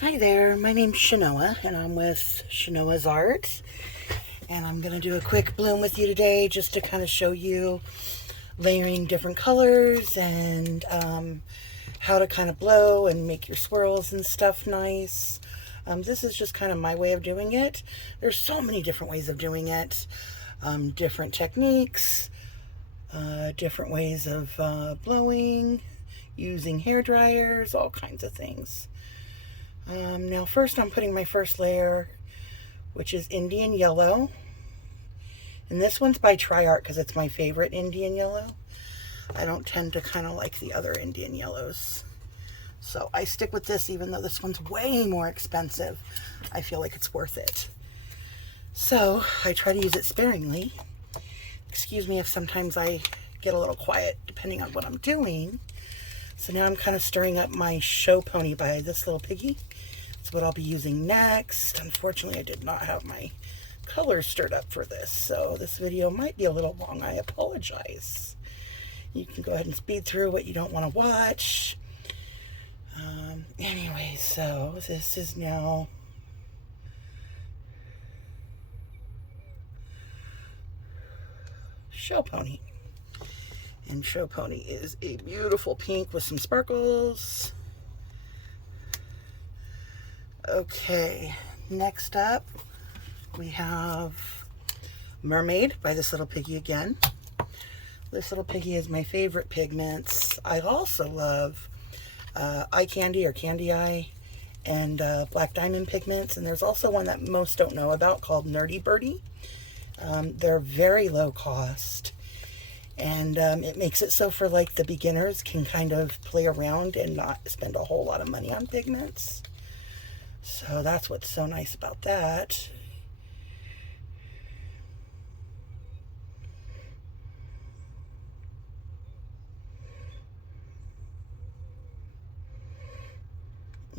Hi there, my name's Shanoa and I'm with Shanoa's Art, and I'm going to do a quick bloom with you today just to kind of show you layering different colors and how to kind of blow and make your swirls and stuff nice. This is just kind of my way of doing it. There's so many different ways of doing it, different techniques, different ways of blowing, using hair dryers, all kinds of things. Now first I'm putting my first layer, which is Indian yellow. And this one's by Triart because it's my favorite Indian yellow. I don't tend to kind of like the other Indian yellows. So I stick with this even though this one's way more expensive. I feel like it's worth it. So I try to use it sparingly. Excuse me if sometimes I get a little quiet depending on what I'm doing. So now I'm kind of stirring up my show pony by this little piggy. That's what I'll be using next. Unfortunately, I did not have my colors stirred up for this, so this video might be a little long. I apologize. You can go ahead and speed through what you don't want to watch. Anyway, so this is now show pony. And show pony is a beautiful pink with some sparkles. Okay, next up we have Mermaid by this little piggy again. This little piggy is my favorite pigments. I also love eye candy or candy eye and black diamond pigments. And there's also one that most don't know about called Nerdy Birdie. They're very low cost. And it makes it so for like the beginners can kind of play around and not spend a whole lot of money on pigments. So that's what's so nice about that.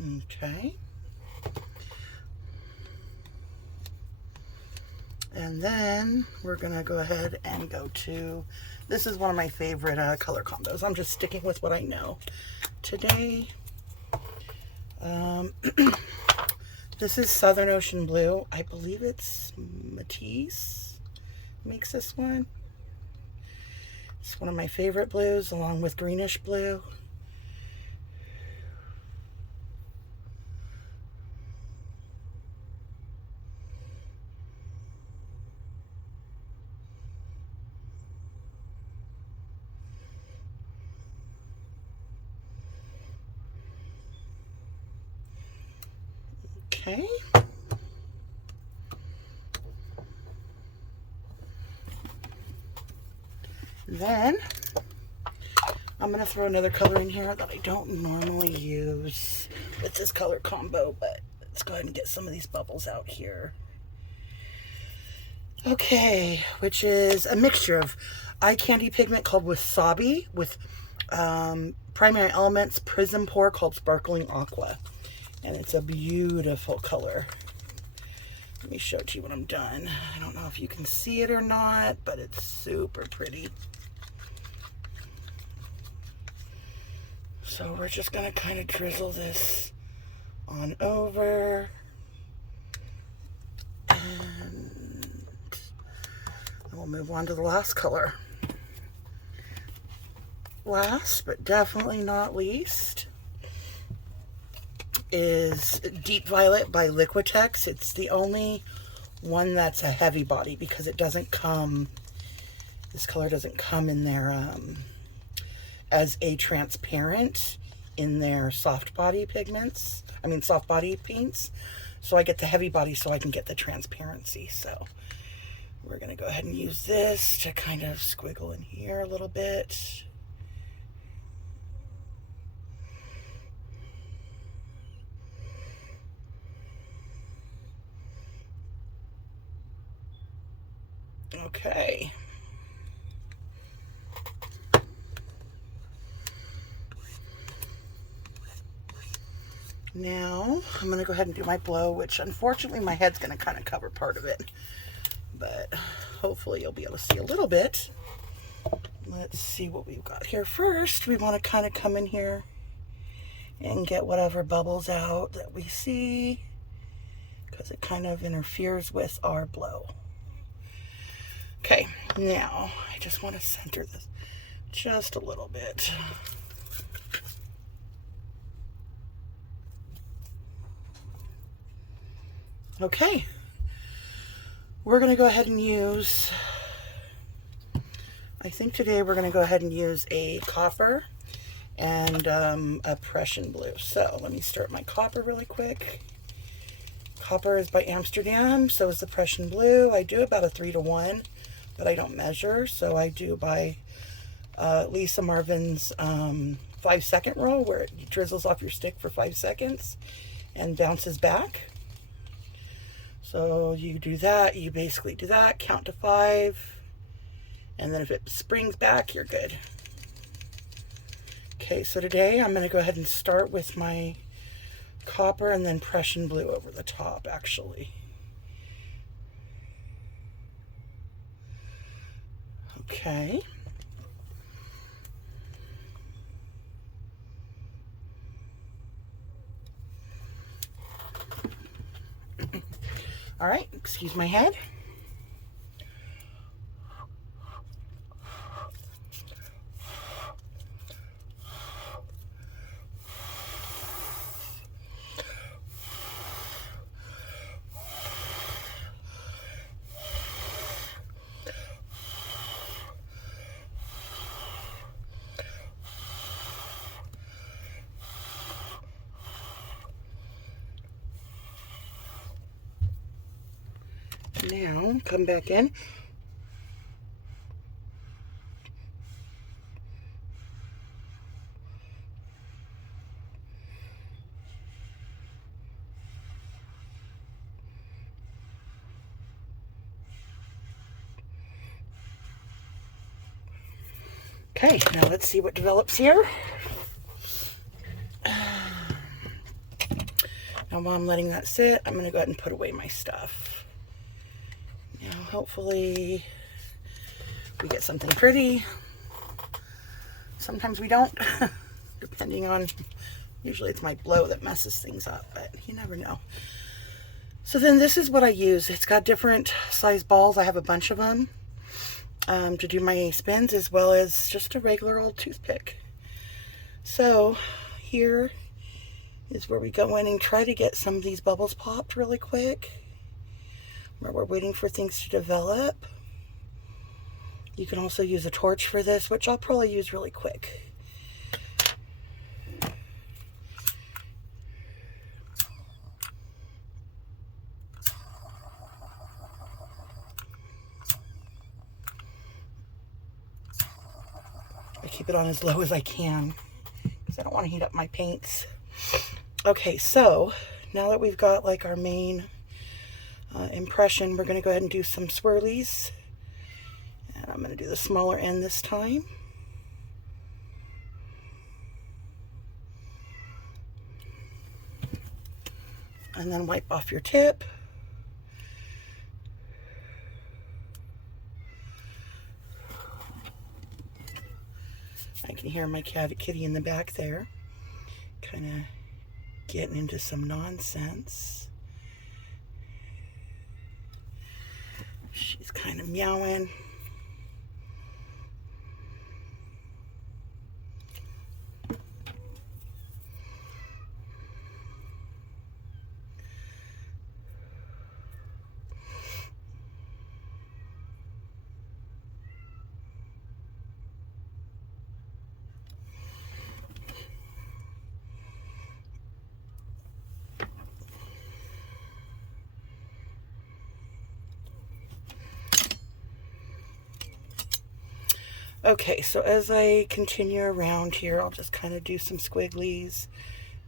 Okay. And then we're gonna go ahead and go to, this is one of my favorite color combos. I'm just sticking with what I know today. This is Southern Ocean Blue. I believe it's Matisse makes this one. It's one of my favorite blues along with greenish blue. Okay. Then I'm going to throw another color in here that I don't normally use with this color combo, but let's go ahead and get some of these bubbles out here. Okay, which is a mixture of eye candy pigment called Wasabi with primary elements prizm pour called Sparkling Aqua. And it's a beautiful color. Let me show it to you when I'm done. I don't know if you can see it or not, but it's super pretty. So we're just gonna kind of drizzle this on over. And we'll move on to the last color. Last, but definitely not least, is Deep Violet by Liquitex. It's the only one that's a heavy body because it doesn't come, this color doesn't come in there as a transparent in their soft body pigments. I mean soft body paints. So I get the heavy body so I can get the transparency. So we're going to go ahead and use this to kind of squiggle in here a little bit. Okay. Now I'm going to go ahead and do my blow, which unfortunately my head's going to kind of cover part of it, but hopefully you'll be able to see a little bit. Let's see what we've got here. First, we want to kind of come in here and get whatever bubbles out that we see, because it kind of interferes with our blow. Okay, now I just want to center this just a little bit. Okay, we're going to go ahead and use, I think today we're going to go ahead and use a copper and a Prussian blue. So let me start my copper really quick. Copper is by Amsterdam, so is the Prussian blue. I do about a 3-to-1, but I don't measure, so I do by Lisa Marvin's 5-second rule, where it drizzles off your stick for 5 seconds and bounces back. So you do that, you basically do that, count to 5, and then if it springs back, you're good. Okay, so today I'm going to go ahead and start with my copper and then Prussian blue over the top, actually. Okay. All right, excuse my head. Now, come back in. Okay, now let's see what develops here. Now while I'm letting that sit, I'm going to go ahead and put away my stuff. Now hopefully we get something pretty. Sometimes we don't, depending on, usually it's my blow that messes things up, but you never know. So then this is what I use. It's got different size balls. I have a bunch of them to do my spins, as well as just a regular old toothpick. So here is where we go in and try to get some of these bubbles popped really quick, where we're waiting for things to develop. You can also use a torch for this, which I'll probably use really quick. I keep it on as low as I can because I don't want to heat up my paints. Okay, so now that we've got like our main impression, we're going to go ahead and do some swirlies. And I'm going to do the smaller end this time. And then wipe off your tip. I can hear my kitty in the back there, kind of getting into some nonsense. She's kind of meowing. Okay, so as I continue around here, I'll just kind of do some squigglies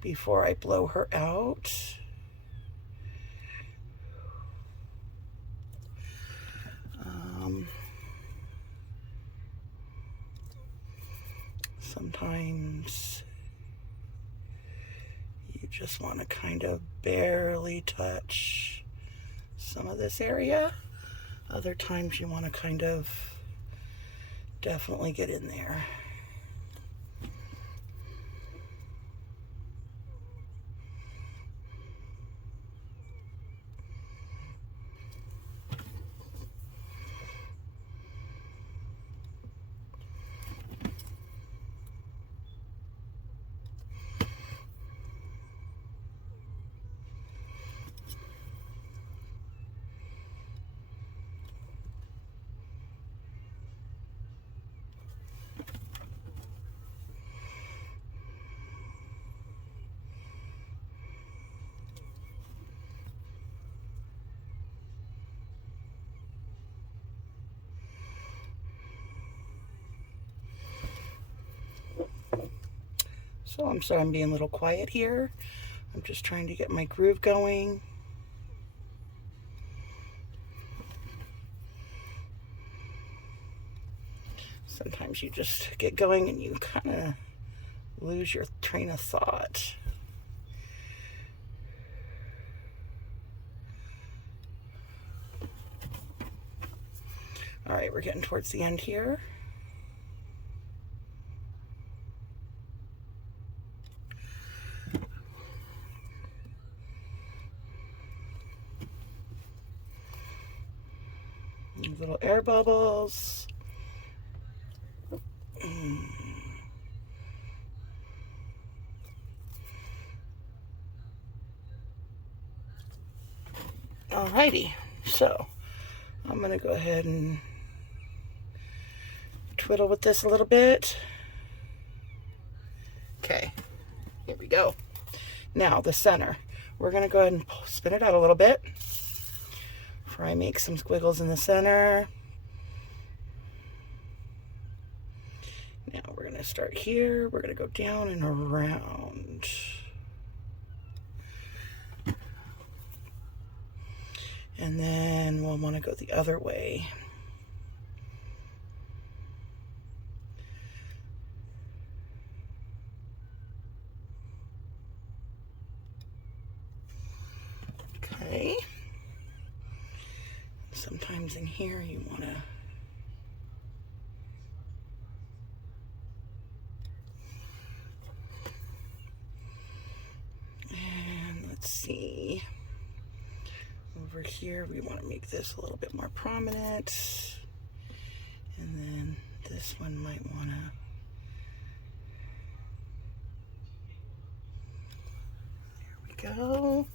before I blow her out. Sometimes you just want to kind of barely touch some of this area. Other times you want to kind of definitely get in there. So I'm sorry I'm being a little quiet here. I'm just trying to get my groove going. Sometimes you just get going and you kind of lose your train of thought. All right, we're getting towards the end here. Little air bubbles. Alrighty, so I'm gonna go ahead and twiddle with this a little bit. Okay, here we go. Now the center, we're gonna go ahead and spin it out a little bit before I make some squiggles in the center. Now we're gonna start here, we're gonna go down and around. And then we'll want to go the other way. Okay. Sometimes in here you want to let's see. Over here, we want to make this a little bit more prominent. And then this one might want to. There we go.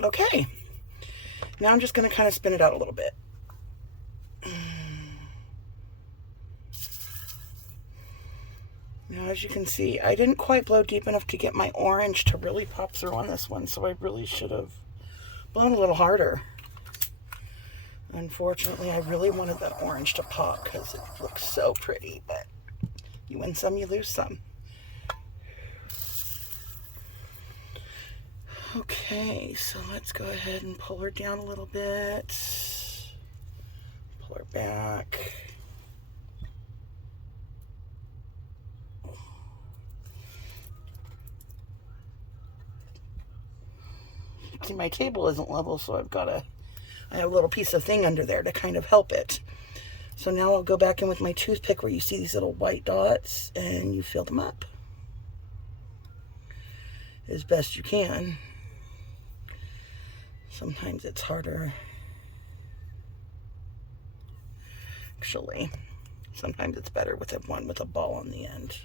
Okay, now I'm just going to kind of spin it out a little bit. Now, as you can see, I didn't quite blow deep enough to get my orange to really pop through on this one, so I really should have blown a little harder. Unfortunately, I really wanted that orange to pop because it looks so pretty, but you win some, you lose some. Okay, so let's go ahead and pull her down a little bit. Pull her back. See, my table isn't level, so I have a little piece of thing under there to kind of help it. So now I'll go back in with my toothpick where you see these little white dots and you fill them up as best you can. Sometimes it's harder. Actually, sometimes it's better with one with a ball on the end.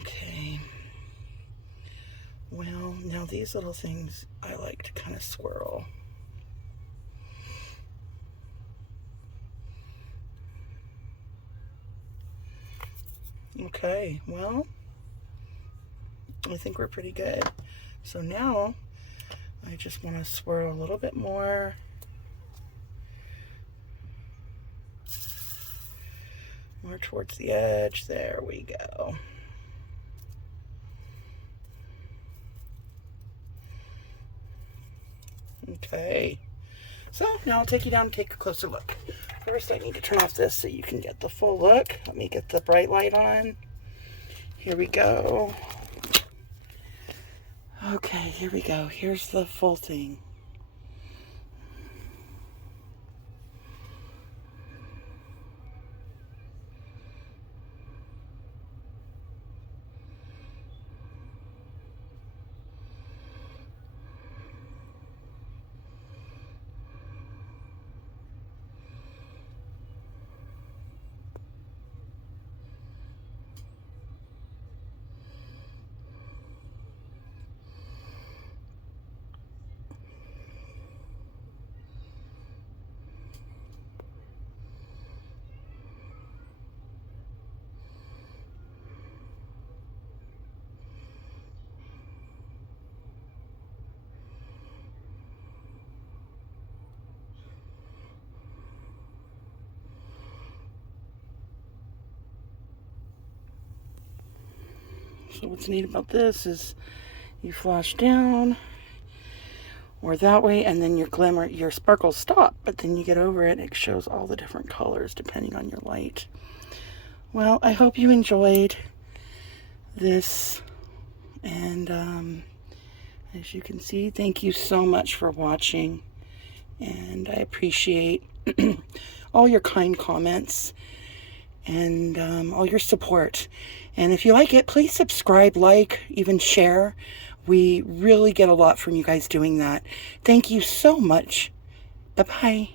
Okay. Well, now these little things I like to kind of swirl. Okay, well, I think we're pretty good. So now I just want to swirl a little bit more. More towards the edge. There we go. Okay. So now I'll take you down and take a closer look. First, I need to turn off this so you can get the full look. Let me get the bright light on. Here we go. Okay, here we go. Here's the full thing. So what's neat about this is you flash down or that way, and then your sparkles stop, but then you get over it, it shows all the different colors depending on your light. Well, I hope you enjoyed this, and as you can see, thank you so much for watching, and I appreciate all your kind comments and all your support. And if you like it, please subscribe, like, even share. We really get a lot from you guys doing that. Thank you so much. Bye-bye.